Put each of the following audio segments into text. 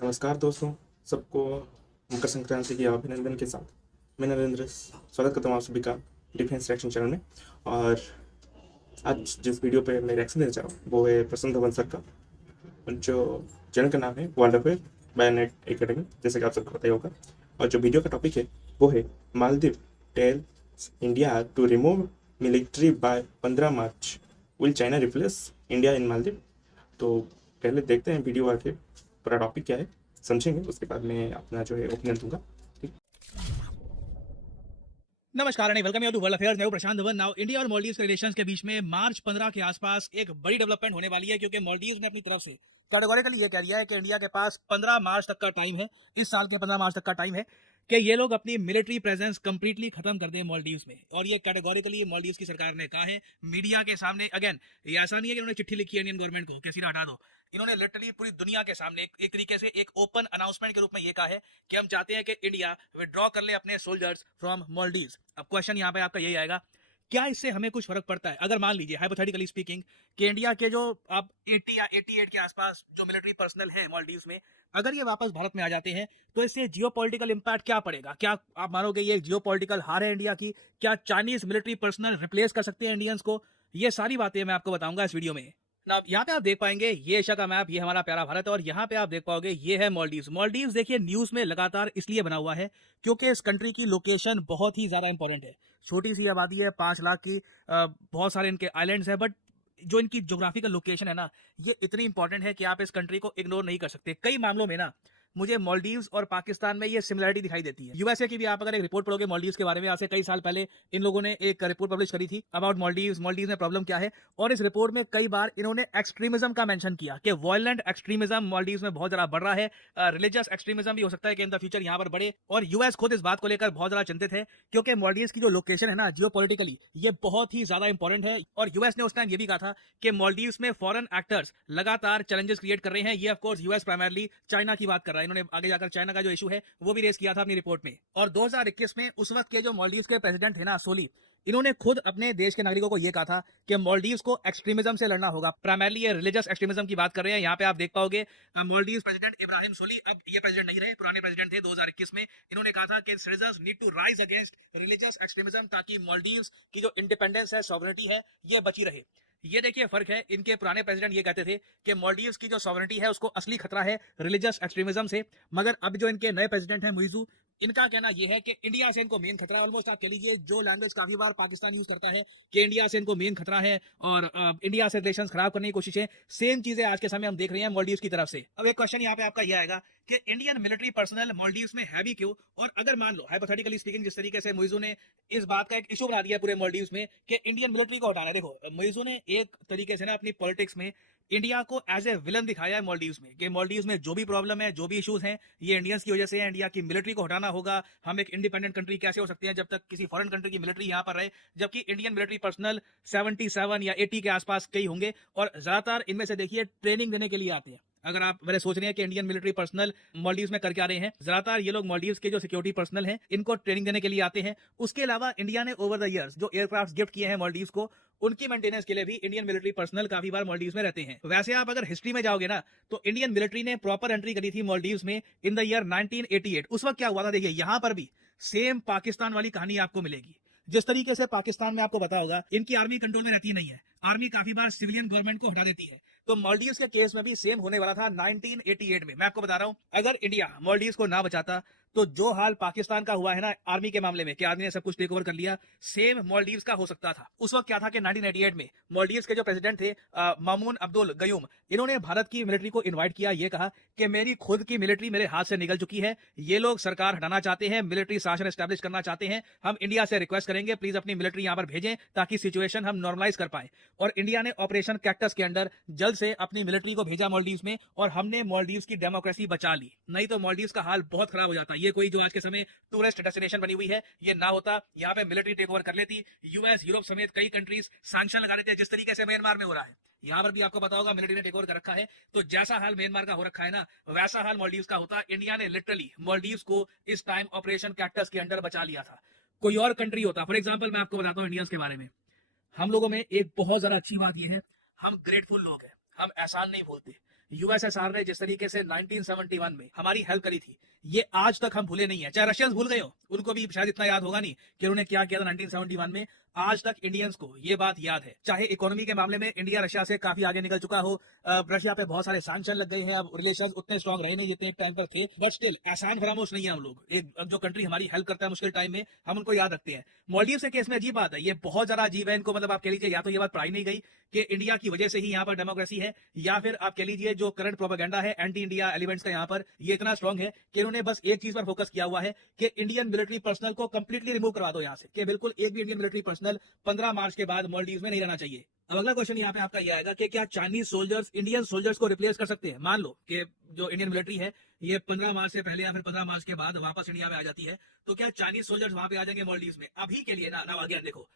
नमस्कार दोस्तों, सबको मकर संक्रांति की अभिनंदन के साथ मैं नरेंद्र स्वागत करता हूँ आप सभी का डिफेंस रिएक्शन चैनल में। और आज जिस वीडियो पे मैं रिएक्शन देना चाह रहा हूँ वो है प्रसन्न धवन सर का, जो चैनल का नाम है world affair by net academy, जैसे कि आप सबको पता ही होगा। और जो वीडियो का टॉपिक है वो है Maldives tells India to remove military by 15 March, will China replace India in Maldives. तो पहले देखते हैं वीडियो आके पूरा टॉपिक क्या है, समझेंगे, उसके बाद मैं अपना जो है ओपिनियन दूंगा। ठीक। नमस्कार and welcome you to world affairs. मैं हूं प्रशांत धवन। नाउ इंडिया और मालदीव्स के रिलेशंस के बीच में मार्च 15 के आसपास एक बड़ी डेवलपमेंट होने वाली है, क्योंकि मालदीव्स ने अपनी तरफ से कैटेगोरिकली ये कह दिया है कि इंडिया के पास 15 मार्च तक का टाइम है, इस साल के 15 मार्च तक का टाइम है कि ये लोग अपनी मिलिट्री प्रेजेंस कंप्लीटली खत्म कर दें मालदीव्स में। और ये कैटेगोरिकली मालदीव्स की सरकार ने कहा है मीडिया के सामने। अगेन, ये ऐसा नहीं है कि उन्होंने चिट्ठी लिखी है इंडियन गवर्नमेंट को कि सीधा हटा दो। इन्होंने लिटरली पूरी दुनिया के सामने एक तरीके से एक ओपन अनाउंसमेंट के रूप में ये कहा है कि हम चाहते हैं कि इंडिया विड्रॉ कर ले अपने सोल्जर्स फ्रॉम मालदीव्स। अब क्वेश्चन यहाँ पे आपका यही आएगा, क्या इससे हमें कुछ फर्क पड़ता है? अगर मान लीजिए हाइपोथेटिकली स्पीकिंग कि इंडिया के जो अब 80 या 88 के आसपास जो मिलिट्री पर्सनल है मालदीव्स में, अगर ये वापस भारत में आ जाते हैं तो इससे जियोपॉलिटिकल इंपैक्ट क्या पड़ेगा? क्या आप मानोगे ये जियोपॉलिटिकल हार है इंडिया की? क्या चाइनीज मिलिट्री पर्सनल रिप्लेस कर सकते हैं इंडियंस को? ये सारी बातें मैं आपको बताऊंगा इस वीडियो में। ना यहाँ पे आप देख पाएंगे ये एशिया का मैप, ये हमारा प्यारा भारत है, और यहाँ पे आप देख पाओगे ये है मालदीव्स। मालदीव्स देखिए न्यूज में लगातार इसलिए बना हुआ है क्योंकि इस कंट्री की लोकेशन बहुत ही ज्यादा इंपॉर्टेंट है। छोटी सी आबादी है, 5 लाख की, बहुत सारे इनके आइलैंड्स है, बट जो इनकी ज्योग्राफिकल लोकेशन है ना, ये इतनी इंपॉर्टेंट है कि आप इस कंट्री को इग्नोर नहीं कर सकते। कई मामलों में ना मुझे मालदीव्स और पाकिस्तान में ये सिमिलरिटी दिखाई देती है। यूएसए की भी आप अगर एक रिपोर्ट पढ़ोगे मालदीव्स के बारे में, आज से कई साल पहले इन लोगों ने एक रिपोर्ट पब्लिश करी थी अबाउट मालदीव्स, मालदीव्स में प्रॉब्लम क्या है। और इस रिपोर्ट में कई बार इन्होंने एक्सट्रीमिज्म का मेंशन किया कि वायलेंट एक्सट्रीमिज्म मालदीव्स में बहुत ज्यादा बढ़ रहा है। रिलीजियस एक्सट्रीमिज्म भी हो सकता है कि इन द फ्यूचर यहाँ पर बढ़े। और यूएस खुद इस बात को लेकर बहुत ज्यादा चिंतित है, क्योंकि मालदीव्स की जो लोकेशन है ना जियोपॉलिटिकली, ये बहुत ही ज्यादा इंपॉर्टेंट है। और यूएस ने उस टाइम ये भी कहा था कि मालदीव्स में फॉरेन एक्टर्स लगातार चैलेंजेस क्रिएट कर रहे हैं। ये of course US primarily China की बात कर रहा है। इन्होंने आगे जाकर चाइना का जो इशू है वो भी रेस किया था अपनी रिपोर्ट में। और 2021 में उस वक्त के जो मालदीव्स के प्रेसिडेंट थे ना सोली, इन्होंने खुद अपने देश के नागरिकों को यह कहा था कि मालदीव्स को एक्सट्रीमिज्म से लड़ना होगा। प्राइमरली ये रिलीजियस एक्सट्रीमिज्म की बात कर रहे हैं। यहाँ पे आप देख पाओगे मालदीव्स प्रेसिडेंट इब्राहिम सोली, अब ये प्रेसिडेंट नहीं रहे, पुराने प्रेसिडेंट थे 2021 में, इन्होंने कहा था कि citizens need to rise against religious extremism, ताकि मालदीव्स की जो इंडिपेंडेंस है, सॉवरेनिटी है, ये बची रहे। ये देखिए फर्क है। इनके पुराने प्रेसिडेंट ये कहते थे कि मालदीव्स की जो सॉवरेनिटी है उसको असली खतरा है रिलीजियस एक्सट्रीमिज्म से, मगर अब जो इनके नए प्रेसिडेंट हैं मुइजू, इनका कहना यह है कि इंडिया से इनको मेन खतरा है। ऑलमोस्ट आप कह लीजिए जो लैंग्वेज काफी बार पाकिस्तान यूज करता है कि इंडिया से इनको मेन खतरा है और इंडिया से रिलेशन खराब करने की कोशिशें, सेम चीजें आज के समय हम देख रहे हैं मालदीव्स की तरफ से। अब एक क्वेश्चन यहाँ पे आपका यह आएगा कि इंडियन मिलिट्री पर्सनल मालदीव्स में है भी क्यों? और अगर मान लो हाइपोथेटिकली स्पीकिंग, जिस तरीके से मुइजू ने इस बात का एक इशू बना दिया पूरे मालदीव्स में कि इंडियन मिलिट्री को हटाना है। देखो मुइजू ने एक तरीके से ना अपनी पॉलिटिक्स में इंडिया को एज ए विलन दिखाया है मालदीव्स में, कि मालदीव्स में जो भी प्रॉब्लम है, जो भी इश्यूज हैं, ये इंडियंस की वजह से है। इंडिया की मिलिट्री को हटाना होगा। हम एक इंडिपेंडेंट कंट्री कैसे हो सकते हैं जब तक किसी फॉरेन कंट्री की मिलिट्री यहाँ पर रहे? जबकि इंडियन मिलिट्री पर्सनल 77 या 80 के आसपास कई होंगे, और ज्यादातर इनमें से देखिए ट्रेनिंग देने के लिए आते हैं। अगर आप मेरे सोच रहे हैं कि इंडियन मिलिट्री पर्सनल मालदीव्स में करके आ रहे हैं, ज्यादातर ये लोग मालदीव्स के जो सिक्योरिटी पर्सनल हैं इनको ट्रेनिंग देने के लिए आते हैं। उसके अलावा इंडिया ने ओवर द इयर्स जो एयरक्राफ्ट गिफ्ट किए हैं मालदीव्स को, उनकी मेंटेनेंस के लिए भी इंडियन मिलिट्री पर्सनल काफी बार मालदीव्स में रहते हैं। वैसे आप अगर हिस्ट्री में जाओगे ना, तो इंडियन मिलिट्री ने प्रॉपर एंट्री करी थी मालदीव्स में इन द ईयर 1988। उस वक्त क्या हुआ था देखिए, यहां पर भी सेम पाकिस्तान वाली कहानी आपको मिलेगी। जिस तरीके से पाकिस्तान में आपको पता होगा इनकी आर्मी कंट्रोल में रहती नहीं है, आर्मी काफी बार सिविलियन गवर्नमेंट को हटा देती है। तो मालदीव्स के केस में भी सेम होने वाला था 1988 में। मैं आपको बता रहा हूं, अगर इंडिया मालदीव्स को ना बचाता तो जो हाल पाकिस्तान का हुआ है ना आर्मी के मामले में कि आदमी ने सब कुछ टेक ओवर कर लिया, सेम मालदीव्स का हो सकता था। उस वक्त क्या था कि 1988 में मालदीव्स के जो प्रेसिडेंट थे मामून अब्दुल गयूम, इन्होंने भारत की मिलिट्री को इन्वाइट किया। ये कहा कि मेरी खुद की मिलिट्री मेरे हाथ से निकल चुकी है, ये लोग सरकार हटाना चाहते हैं, मिलिट्री शासन एस्टैब्लिश करना चाहते हैं, हम इंडिया से रिक्वेस्ट करेंगे प्लीज अपनी मिलिट्री यहाँ पर भेजें ताकि सिचुएशन हम नॉर्मलाइज कर पाए। और इंडिया ने ऑपरेशन कैक्टस के अंडर जल्द से अपनी मिलिट्री को भेजा मालदीव्स में, और हमने मालदीव्स की डेमोक्रेसी बचा ली। नहीं तो मालदीव्स का हाल बहुत खराब हो जाता। ये कोई जो आज के समय टूरिस्ट डेस्टिनेशन बनी हुई है, ये ना होता, यहाँ पे मिलिट्री टेक ओवर कर लेती। यूएस, यूरोप समेत कई कंट्रीज सैंक्शन लगा देते हैं, जिस तरीके से म्यांमार में हो रहा है। यहाँ पर भी आपको पता होगा मिलिट्री ने टेक ओवर कर रखा है। तो जैसा हाल म्यांमार का हो रखा है ना, वैसा हाल मालदीव्स का होता। इंडिया ने लिटरली मालदीव्स को इस टाइम ऑपरेशन कैक्टस के अंडर बचा लिया था। कोई और कंट्री होता, फॉर एग्जाम्पल मैं आपको बताता हूँ इंडियंस के बारे में, हम लोगों में एक बहुत ज्यादा अच्छी बात यह है, हम ग्रेटफुल लोग हैं, हम एहसान नहीं भूलते। यूएसएसआर ने जिस तरीके से 1971 में हमारी हेल्प करी थी, ये आज तक हम भूले नहीं है। चाहे रशियंस भूल गए हो, उनको भी शायद इतना याद होगा नहीं कि उन्होंने क्या किया था 1971 में। आज तक इंडियंस को ये बात याद है। चाहे इकोनॉमी के मामले में इंडिया रशिया से काफी आगे निकल चुका हो, रशिया पे बहुत सारे सैंक्शन लग गए हैं, अब रिलेशन उतने स्ट्रांग रहे नहीं जितने एक टाइम पर थे, बट स्टिल एहसान फरामोश नहीं है हम लोग। एक जो कंट्री हमारी हेल्प करता है मुश्किल टाइम में, हम उनको याद रखते हैं। मालदीव्स के केस में अजीब बात है, ये बहुत ज्यादा अजीब है। इनको मतलब आप कह लीजिए या तो ये बात पढ़ाई नहीं गई कि इंडिया की वजह से ही यहाँ पर डेमोक्रेसी है, या फिर आप कह लीजिए जो करंट प्रोपेगेंडा है एंटी इंडिया एलिमेंट्स का यहाँ पर ये इतना स्ट्रांग है कि इन्होंने बस एक चीज पर फोकस किया हुआ है कि इंडियन मिलिट्री पर्सनल को कंप्लीटली रिमूव करवा दो यहाँ से, कि बिल्कुल एक भी इंडियन मिलिट्री पर्सनल 15 मार्च के बाद मालदीव्स में नहीं रहना चाहिए। अब अगला क्वेश्चन यहाँ पे आपका ये आएगा कि क्या चाइनीज सोल्जर्स इंडियन सोल्जर्स को रिप्लेस कर सकते हैं? मान लो कि जो इंडियन मिलिट्री है ये 15 मार्च से पहले या फिर 15 मार्च के बाद वापस इंडिया में आ जाती है, तो क्या चाइनीज सोल्जर्स वहां पे आ जाएंगे मालदीव्स में? अभी के लिए ना अगेन देखो,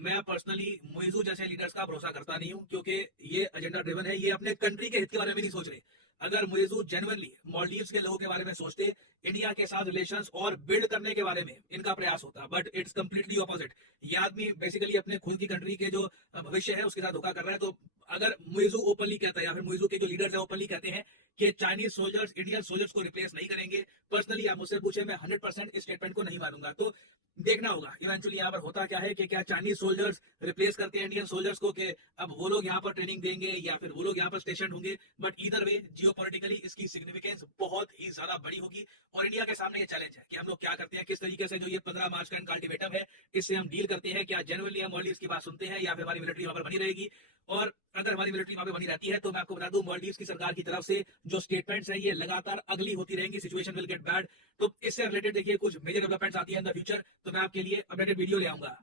मैं पर्सनली मुइजू जैसे लीडर्स का भरोसा करता नहीं हूं, क्योंकि ये एजेंडा ड्रिवन है, ये अपने कंट्री के हित के बारे में नहीं सोच रहे। अगर मुइजू जेन्युइनली मालदीव्स के लोगों के बारे में सोचते, इंडिया के साथ रिलेशंस और बिल्ड करने के बारे में इनका प्रयास होता, बट इट्स कंप्लीटली ऑपोजिट। ये आदमी बेसिकली अपने खुद की कंट्री के जो भविष्य है उसके साथ धोखा कर रहा है। तो अगर मुइजू ओपनली कहता है या फिर मुइजू के जो लीडर्स है ओपनली कहते हैं कि चाइनीज सोल्जर्स इंडियन सोल्जर्स को रिप्लेस नहीं करेंगे, पर्सनली आप मुझसे पूछे मैं 100% इस स्टेटमेंट को नहीं मानूंगा। तो देखना होगा इवेंचुअली यहाँ पर होता क्या है कि क्या चाइनीज सोल्जर्स रिप्लेस करते हैं इंडियन सोल्जर्स को, कि अब वो लोग यहाँ पर ट्रेनिंग देंगे या फिर वो लोग यहाँ पर स्टेशन होंगे। बट ईदर वे जियोपॉलिटिकली इसकी सिग्निफिकेंस बहुत ही ज्यादा बड़ी होगी और इंडिया के सामने ये चैलेंज है कि हम लोग क्या करते हैं, किस तरीके से जो ये 15 मार्च का इनका अल्टीमेटम है इससे हम डील करते हैं। क्या जेन्युइनली हम मालदीव्स की बात सुनते हैं या फिर हमारी मिलिट्री वहां पर बनी रहेगी? और अगर हमारी मिलिट्री वहां पर बनी रहती है तो मैं आपको बता दूं मालदीव्स की सरकार की तरफ से जो स्टेटमेंट्स है ये लगातार अगली होती रहेंगी, सिचुएशन विल गेट बैड। तो इससे रिलेटेड देखिए कुछ मेजर डेवलपमेंट्स आती है इन द फ्यूचर, तो मैं आपके लिए अपडेटेड वीडियो ले आऊंगा।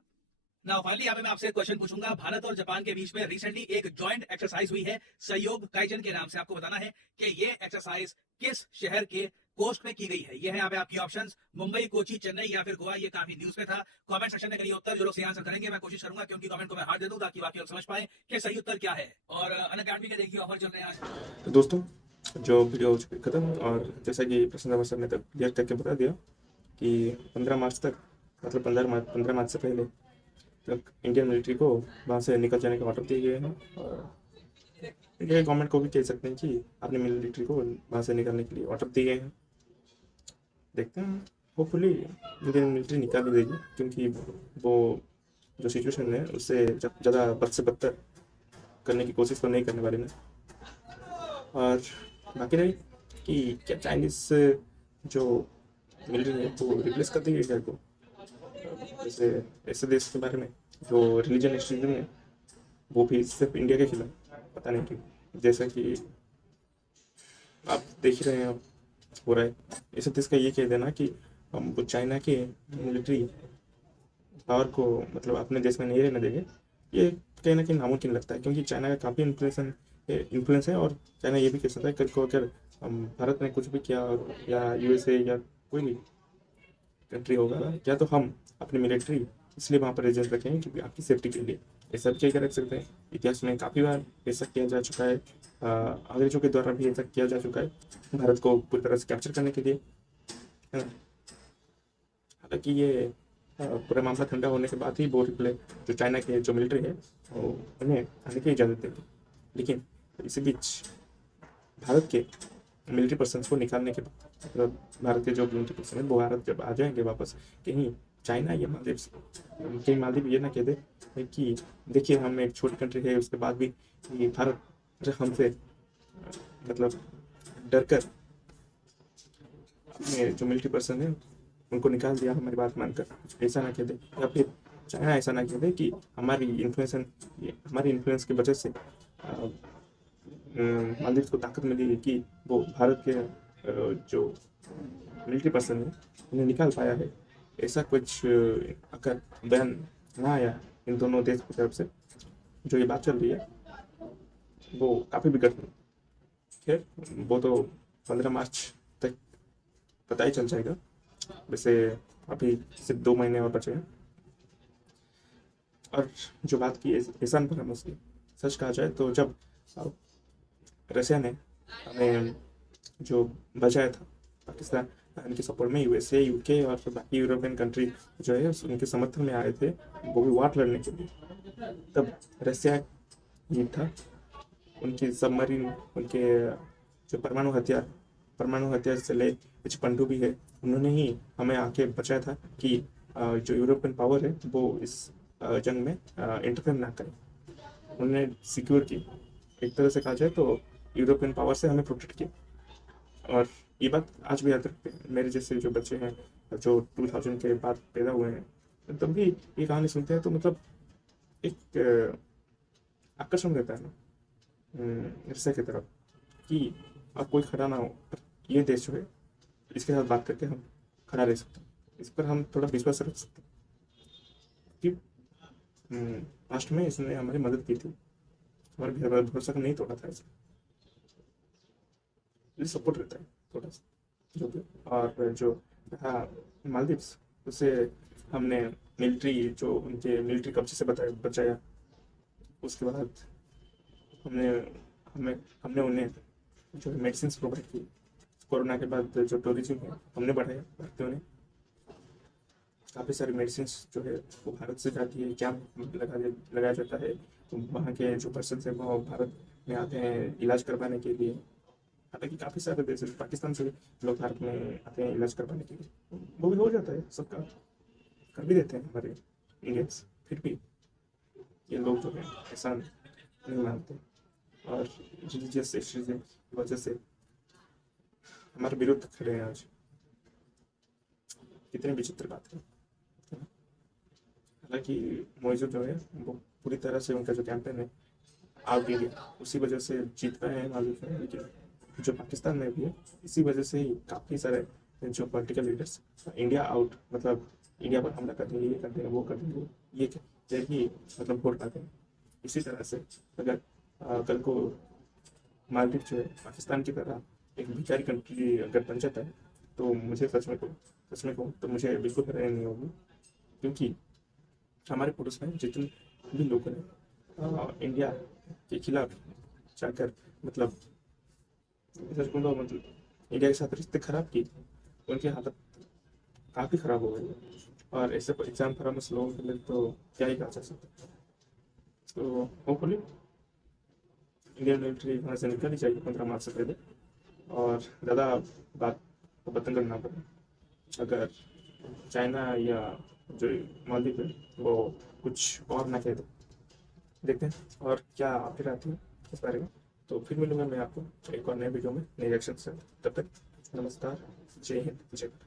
नाउ फाइनली यहाँ पे मैं आपसे क्वेश्चन पूछूंगा, भारत और जापान के बीच में रिसेंटली एक जॉइंट एक्सरसाइज हुई है सहयोग काइजन के नाम से। आपको बताना है कि ये एक्सरसाइज किस शहर के कोस्ट में की गई है। ये है यहाँ पे आपकी ऑप्शंस, मुंबई, कोची, चेन्नई या फिर गोवा। ये काफी न्यूज में था। कमेंट सेक्शन में करिए उत्तर, जो लोग सही आंसर करेंगे मैं कोशिश करूंगा क्योंकि कमेंट को मैं हार्ट दे दूं ताकि बाकी लोग समझ पाए कि सही उत्तर क्या है। और अनअकैडमी के देखिए ऑफर चल रहे हैं आज। तो दोस्तों जो वीडियो हो चुकी खत्म, और जैसा कि प्रसन्न सर ने तक क्लियर करके बता दिया कि 15 मार्च तक, मतलब 15 मार्च से पहले तक इंडियन मिलिट्री को वहाँ से निकल जाने का ऑर्डर दिए गए हैं। और इंडिया गवर्नमेंट को भी कह सकते हैं कि अपनी मिलिट्री को वहाँ से निकलने के लिए ऑर्डर दिए गए हैं। देखते हैं, होपफुली इंडियन मिलिट्री निकाल ही देगी, क्योंकि वो जो सिचुएशन है उससे ज़्यादा बद से बदतर करने की कोशिश तो नहीं करने वाले हैं। और बाकी रही कि क्या चाइनीज़ जो मिलिट्री है वो रिप्लेस कर देगी इंडिया को। जैसे ऐसे देश के बारे में जो रिलीजन एक्सट्रीमिज्म है वो भी सिर्फ इंडिया के खिलाफ, पता नहीं क्यों। जैसा कि आप देख रहे हैं हो रहा है, ऐसे देश का ये कह देना कि हम वो चाइना के मिलिट्री पावर को मतलब अपने देश में नहीं रहने देंगे, ये कहीं ना कहीं नामुमकिन लगता है, क्योंकि चाइना का काफ़ी इन्फ्लुएंस है। और चाइना ये भी कह सकता है कल को अगर भारत ने कुछ भी किया या यूएसए या कोई भी कंट्री होगा, या तो हम अपनी मिलिट्री इसलिए वहाँ पर रेजेंस रखेंगे क्योंकि आपकी सेफ्टी के लिए। ऐसा भी क्या रख सकते हैं, इतिहास में काफ़ी बार ऐसा किया जा चुका है, अंग्रेजों के द्वारा भी ऐसा किया जा चुका है भारत को पूरी तरह से कैप्चर करने के लिए, है ना। हालांकि ये पूरा मामला ठंडा होने के बाद ही वो रिप्ले जो चाइना के जो मिलिट्री है वो उन्हें आने की इजाज़त देती, लेकिन इसी बीच भारत के मिलिट्री पर्सन को निकालने के बाद, मतलब भारत के जो मिलिट्री पर्सन है वो भारत जब आ जाएंगे वापस, कहीं चाइना या मालदीव कहीं मालदीव ये ना कह दे कि देखिए हम एक छोटी कंट्री है, उसके बाद भी ये भारत हमसे मतलब डर कर अपने जो मिलिट्री पर्सन है उनको निकाल दिया हमारी बात मानकर, ऐसा ना कह दे। या फिर चाइना ऐसा ना कह दे कि हमारी इन्फ्लुएंस की वजह से मालदीव को ताकत मिली कि वो भारत के जो मिलिट्री पर्सन है उन्हें निकाल पाया है। ऐसा कुछ अगर बयान ना आया इन दोनों देश की तरफ से, जो ये बात चल रही है वो काफ़ी बिगड़ गई। खैर वो तो 15 मार्च तक पता ही चल जाएगा, वैसे अभी सिर्फ 2 महीने और बचे हैं। और जो बात की एहसान फरामोश की, सच कहा जाए तो जब रशिया ने हमें जो बचाया था पाकिस्तान इनके सपोर्ट में, यूएसए, यूके और बाकी यूरोपियन कंट्री जो है उनके समर्थन में आए थे, वो भी वार लड़ने के लिए, तब रशिया जीत था उनकी सबमरीन, उनके जो परमाणु हथियार से ले कुछ पनडुब्बी है, उन्होंने ही हमें आके बचाया था कि जो यूरोपियन पावर है वो इस जंग में इंटरफेयर ना करे। उन्होंने सिक्योर की, एक तरह से कहा जाए तो यूरोपियन पावर से हमें प्रोटेक्ट किया। और ये बात आज भी याद रखते हैं मेरे जैसे जो बच्चे हैं जो 2000 के बाद पैदा हुए हैं, तब भी ये कहानी सुनते हैं तो मतलब एक आकर्षण रहता है ना रिश्ते की तरफ, कि अब कोई खड़ा ना हो पर ये देश जो है इसके साथ बात करके हम खड़ा रह सकते हैं, इस पर हम थोड़ा विश्वास रख सकते हैं कि पास्ट में इसने हमारी मदद की थी, हमारे भरोसा को नहीं तोड़ा था इसने, ये सपोर्ट रहता है थोड़ा सा जो भी। और जो रहा मालदीव्स, उसे हमने मिलिट्री जो उनके मिलिट्री कब्जे से बचाया। उसके बाद हमने हमें हमने उन्हें जो मेडिसिन प्रोवाइड की। कोरोना के बाद जो टूरिज्म है हमने बढ़ाया, भारतीयों ने काफ़ी सारी मेडिसिन जो है वो भारत से जाती है, कैंप लगाया जाता है, तो वहाँ के जो पर्सन है वो भारत में आते हैं इलाज करवाने के लिए। हालांकि काफ़ी सारे देश हैं, पाकिस्तान से लोग भारत में आते हैं इलाज करवाने के लिए, वो भी हो जाता है, सबका कर भी देते हैं हमारे इंडियंस। फिर भी ये लोग जो है ऐसा नहीं मानते और रिलीजियस एक्सट्रीमिज्म की वजह से हमारे विरुद्ध खड़े हैं आज। कितनी विचित्र बात है ना? हालांकि मोइजो जो है वो पूरी तरह से उनका जो कैंपेन है आउट इंडिया, उसी वजह से जीत पाए हैं मालूम है। लेकिन जो पाकिस्तान में भी है, इसी वजह से ही काफ़ी सारे जो पॉलिटिकल लीडर्स इंडिया आउट, मतलब इंडिया पर हमला कर देंगे, ये कर देंगे, वो कर देंगे, ये ही मतलब वोट पाते हैं। इसी तरह से अगर कल को मालदीव जो है पाकिस्तान की तरह एक भिखारी कंट्री अगर बन जाता है तो मुझे सच में कहूँ तो मुझे बिल्कुल हैरानी नहीं होगी, क्योंकि हमारे पड़ोस में जितने भी लोग हैं इंडिया के खिलाफ जाकर मतलब सच कहूँ तो मतलब इंडिया के साथ रिश्ते खराब की, उनकी हालत काफ़ी ख़राब हो गई है। और ऐसे एग्जाम फरामस लोगों के लिए तो क्या ही कहा जा सकता है। तो होपफुली इंडियन मिलिट्री वहाँ से निकल ही जाएगी 15 मार्च से पहले, और ज़्यादा बात को बतंगड़ ना करें। अगर चाइना या जो मालदीव है वो कुछ और ना कह दे, देखते हैं और क्या फिर आती है इस बारे में। तो फिर मिलूंगा मैं आपको एक और नए वीडियो में नए रिएक्शन से। तब तक नमस्कार, जय हिंद, जय भारत।